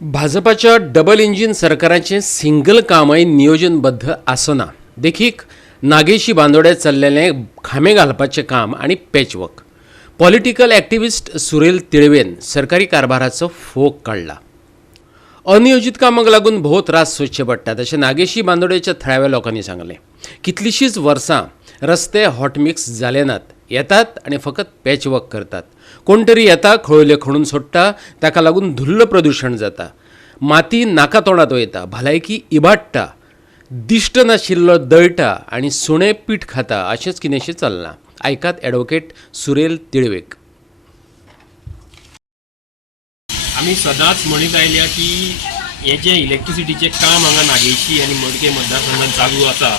भाजपाच्या double engine सरकाराचे single कामय नियोजनबद्ध आसना देखीक नागेशी बांदोड्यात चल्लेले खामे घालपाचें काम आणि पॅचवर्क पॉलिटिकल ॲक्टिव्हिस्ट सुरेल तिळवेन सरकारी कारभाराचो फोग काढला. अनियोजित कामाक लागून भोव त्रास सोंसचे पडटात अशें नागेशी बांदोड्याच्या थळाव्या लोकांनी सांगलें. कितलींशींच वर्सां रस्ते हॉटमिक्स जाले नात, येतात आणि फकत पॅचवर्क करतात. कोण तरी येता, खळोले खणून सोडटा, ताका लागून धुल्ल प्रदूषण जाता, माती नाका तोंडात वयता, भलायकी इबाडटा, दिश्ट नाशिल्लो दळटा आणि सुणे पीठ खाता अशेंच कितेंशें चल्लां. आयकात ॲडव्होकेट सुरेल तिळवेक. आमी सदांच म्हणीत आयल्या की हे जे इलेक्ट्रिसिटीचें काम हांगा नागेशी आनी मडके मतदारसंघात चालू आसा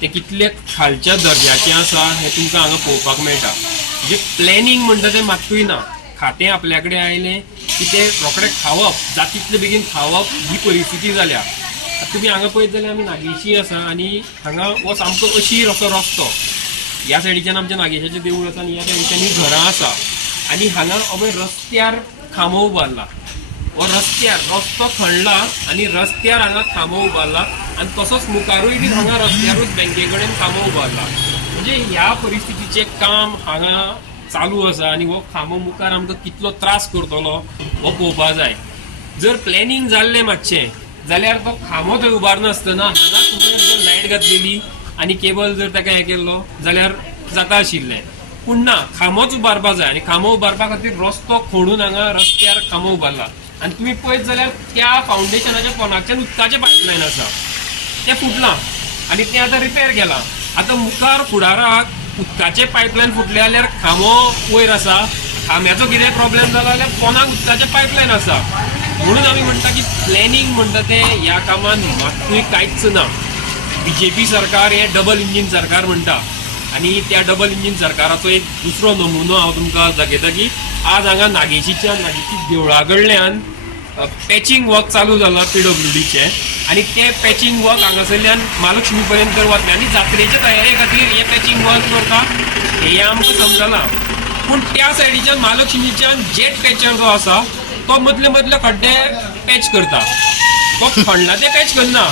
ते कितले खालच्या दर्ज्याचें आसा हें तुमकां हांगा पळोवपाक मेळटा. म्हणजे प्लॅनिंग म्हणटा तें मात्तूय ना. खातें आपल्या कडेन आयलें की तें रोखडें खावप, जाता तितले बेगीन खावप ही परिस्थिती जाल्या. तुमी हांगा पळयत जाल्यार आमी नागेशी आसा आनी हांगा हो सामको अशीर असो रस्तो. ह्या सायडीच्यान आमचें नागेशाचें देवूळ आसा आनी ह्या सायडीच्यान घरां आसा आनी हांगा अबय रस्त्यार खांबो उबारला. हो रस्तो खणला आनी रस्त्यार हांगा खांबो उबारला आनी तसोच मुखारूय बी हांगा रस्त्यारूच बँके कडेन खांबो उबारला. म्हणजे ह्या परिस्थितीचें काम हांगा चालू आसा आनी हो खांबो मुखार आमकां कितलो त्रास करतलो हो पळोवपाक जाय. जर प्लॅनिंग जाल्लें मातशें जाल्यार तो खांबो थंय उबारनासतना हांगा तुवें जर लायट घातलेली आनी केबल जर ताका हें केल्लो जाल्यार जाता आशिल्लें. पूण ना, खांबोच उबारपाक जाय आनी खांबो उबारपा खातीर रस्तो खोडून हांगा रस्त्यार खांबो उबारला. आनी तुमी पळयत जाल्यार त्या फावंडेशनाच्या पोंदाच्यान उदकाचें पायपलायन आसा तें फुटलां आनी तें आतां रिपेर केलां. आतां मुखार फुडाराक उदकाचें पायपलायन फुटलें जाल्यार खांबो वयर आसा, खांब्याचो कितें प्रॉब्लेम जालो जाल्यार पोंदाक उदकाचें पायपलायन आसा. म्हणून आमी म्हणटा की प्लॅनिंग म्हणटा तें ह्या कामान मात्तूय कांयच ना. BJP सरकार हें डबल इंजीन सरकार म्हणटा आनी त्या डबल इंजीन सरकाराचो एक दुसरो नमुनो हांव तुमकां दाखयता की आज हांगा नागेशीच्या देवळा कडल्यान पॅचिंग वर्क चालू जाला PWDचें आनी तें पॅचिंग वर्क हांगासरल्यान महालक्ष्मी पर्यंत वतलें आनी जात्रेचे तयारे खातीर हें पॅचिंग वर्क करता हें आमकां समजलां. पूण त्या सायडीच्यान महालक्ष्मीच्यान जेट पॅचर जो आसा तो मदले मदले खड्डे पॅच करता. तो खणला ते पॅच करना,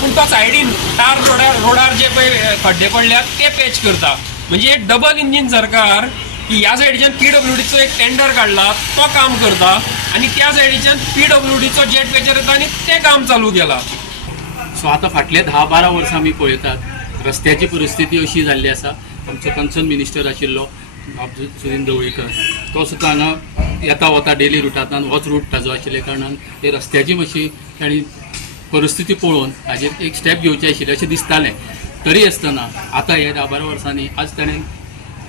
पूण तो सायडीन टार रोडार जे पळय खड्डे पडल्यात ते पॅच करता. म्हणजे डबल इंजीन सरकार की ह्या सायडीच्यान PWDचो एक टेंडर काडला, तो काम करता आनी त्या सायडीच्यान PWDचो जेट पॅचर येता आनी तें काम चालू केलां. सो आतां फाटले 10-12 वर्सां आमी पळयतात रस्त्याची परिस्थिती अशी जाल्ली आसा. आमचो कन्सर्न मिनिस्टर आशिल्लो सुनील ढवळीकर तो सुद्दां हांगा येता वता डेली रुटांतल्यान होच रूट ताजो आशिल्ले कारणान ते रस्त्याची मातशी ताणी परिस्थिती पळोवन हाजेर एक स्टेप घेवचें आशिल्लें अशें दिसतालें. तरी आसतना आतां हे 10-12 वर्सांनी आज ताणें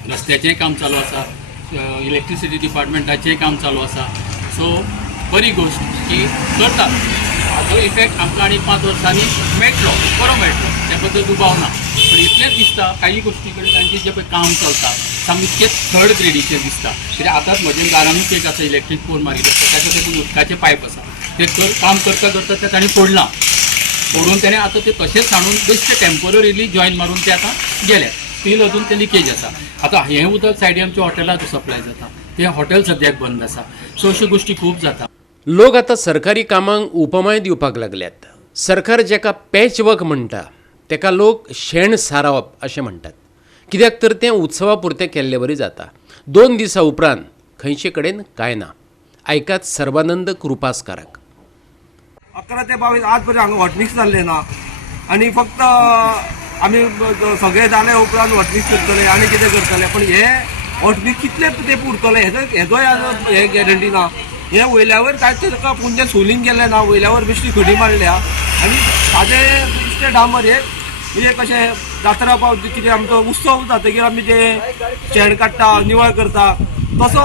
रस्त्याचेंय काम चालू आसा, इलेक्ट्रिसिटी डिपार्टमेंटाचेंय काम चालू आसा. सो बरी गोश्ट की करतात. हाजो इफेक्ट आमकां आनी 5 वर्सांनी मेळटलो, बरो मेळटलो, त्या बद्दल दुबाव ना. पूण इतलेंच दिसता काही गोश्टी कडेन तांचें जें पळय काम चलता सामकें थर्ड ग्रेडीचें दिसता. कित्याक आतांच म्हज्या दारानूच एक आसा इलेक्ट्रीक पोल मारिल्लो, ताच्या देखून उदकाचे पायप आसा, ते काम करता करता ते ताणें फोडलां. फोडून ताणें आतां ते तशेंच सांडून बेश्टे टेम्पररीली जॉयन मारून ते आतां गेले. स्टील अजून ते लिकेज आसा. आतां हें उदक सायडी आमच्या हॉटेलांत सप्लाय जाता, ते हॉटेल सद्याक बंद आसा. सो अश्यो गोश्टी खूब जाता. लोक आतां सरकारी कामांक उपमाय दिवपाक लागल्यात. सरकार जेका पॅचवर्क म्हणटा तेका लोक शेण सारवप अशें म्हणटात. कित्याक तर तें उत्सवा पुरतें केल्लें बरी जाता. 2 दिसां उपरांत खंयचे कडेन कांय ना. आयकात सर्वानंद कृपासकाराक. 11 ते 22 आज पर्यंत हांगा हॉटमिक्स जाल्लें ना आनी फक्त आमी सगळे जाले उपरांत हॉटमिक्स करतले आनी कितें करतले. पण हे हॉटमिक्स कितले तेंप उरतले हेजोय हे गॅरंटी ना. हे वयल्यावर कांयच ताका पुंजे सोलींग केलें ना, वयल्यावर बेश्टी खडी मारल्या आनी सादें बेश्टें डांबर हे म्हणजे कशें जात्रा पावता कितें आमचो उत्सव जातकीर आमी जे शेण काडटा निवळ करता तसो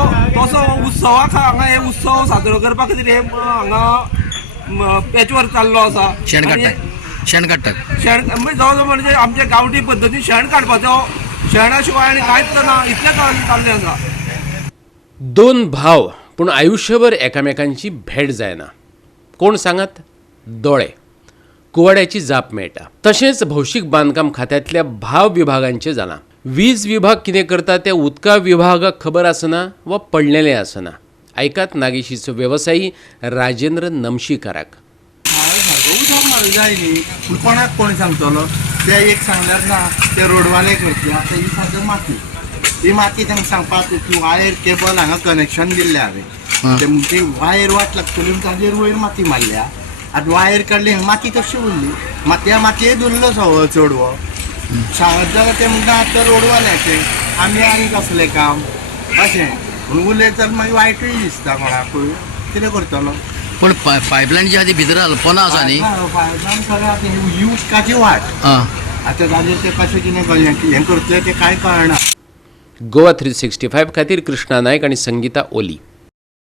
उत्सवाक हांगा हे उत्सव साजरो करपा खातीर हे हांगा पॅचवर्क चाललो आसा. शेण काडटात म्हणजे जवळ म्हणजे आमच्या गांवठी पद्दतीन शेण काडपाचो, शेणा शिवाय आनी कांयच ना, इतलें चाललें आसा. 2 भाव पूण आयुश्यभर एकामेकांची भेट जायना. कोण सांगात? दोळे. कुवाड्याची जाप मेळटा. तशेंच भौशीक बांदकाम खात्यांतल्या भाव विभागांचें जालां. वीज विभाग कितें करता तें उदका विभागाक खबर आसना वा पडलेलें आसना. ऐकात नागेशीचो व्यवसायी राजेंद्र नमशीकाराक. उदक मारूंक जाय न्ही पूण कोणाक कोण सांगतलो ते एक सांगल्यार ना ते रोडवाले करचे आतां ही सादर माती ही माती तांकां सांगपाक की वायर केबल हांगा कनेक्शन दिल्लें हांवें ते ती वायर वाट लागतली ताजेर वयर माती मारल्या आतां वायर काडली हांगा माती तशी उरली त्या मातयेत उरलो सगळो चडवो सांगत जाल्यार ते म्हणटा आतां रोडवाल्याचे आमी आनी कसलें काम अशें म्हणून उलयत जाल्यार मागीर वायटूय दिसता कोणाकूय कितें करतलो. पण पायपलायन जी आहा ती भितर अल्पना आसा न्ही. फायनान सगळें आतां ही उदकाची वाट आतां ताजेर ते कशें कितें हें करतले ते कांय कळना. गोवा 365 खातीर कृष्णा नायक आनी संगीता ओली.